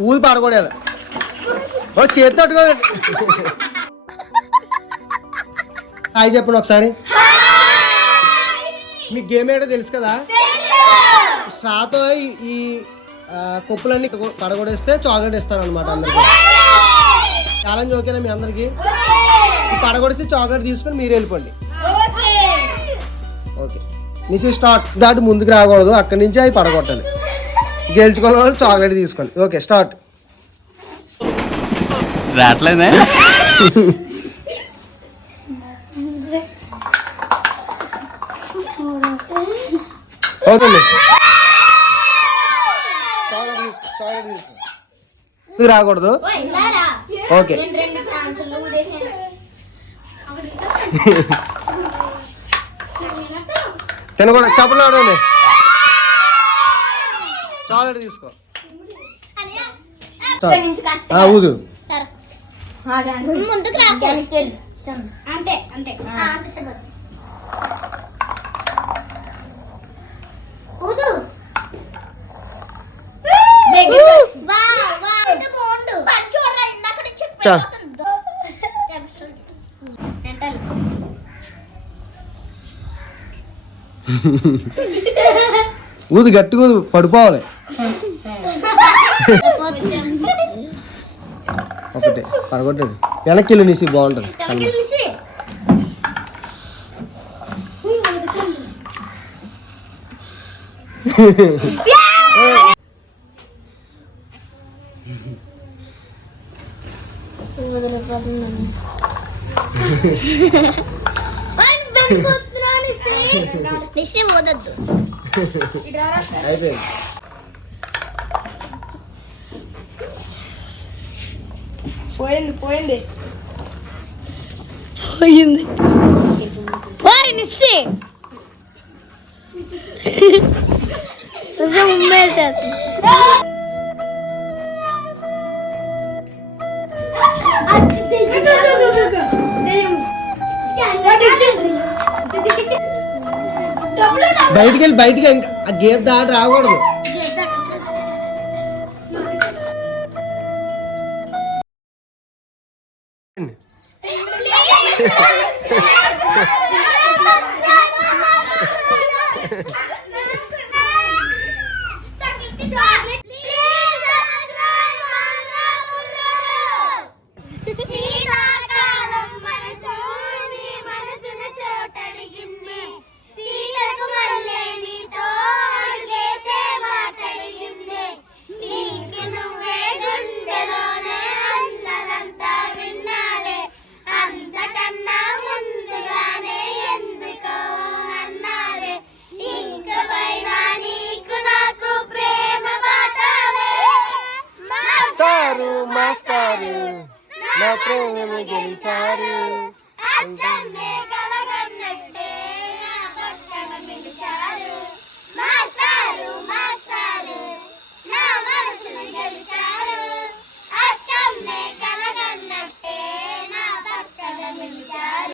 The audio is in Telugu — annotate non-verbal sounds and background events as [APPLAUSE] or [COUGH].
ఊది పడకూడదు ఓ చేతి తట్టుకోదు హాయ్ చెప్పండి ఒకసారి. మీకు గేమ్ ఏంటో తెలుసు కదా? స్ట్రాతో ఈ- కుప్పలన్నీ పడగొడేస్తే చాక్లెట్ ఇస్తాను అనమాట అందరికి ఛాలెంజ్ ఓకేనా మీ అందరికి? పడగొడిస్తే చాక్లెట్ తీసుకొని మీరు వెళ్ళిపోండి. ఓకే. మిస్ స్టార్ట్ దాటి ముందుకు రాకూడదు. అక్కడి నుంచి అవి పడగొట్టాలి. గెలుచుకున్న వాళ్ళు చాక్లెట్ తీసుకోండి. Okay start. రావట్లేదే? ముందుకు రాకూడదు. ఓకే. తినకూడదు చప్పలు ఆడండి చాక్లెట్ తీసుకో. ఊదు. ముందుకు రా అంతే అంతే. ఊదు. ఊదు గట్టిగా ఊదు పడిపోవాలి ఒకటి పడగొట్టండి వెనక్కి నీసి బాగుంటుంది. [LAUGHS] అయిపోయింది. పోయింది పోయింది పోయింది నిస్సి ఉమ్మేసేస్తుంది బయటికి వెళ్ళి బయటికి ఇంకా ఆ గేట్ దాటి రాకూడదు. Yeah. [LAUGHS] మాస్టారు నా ప్రేమ గెలిచారు అచ్చమ్మే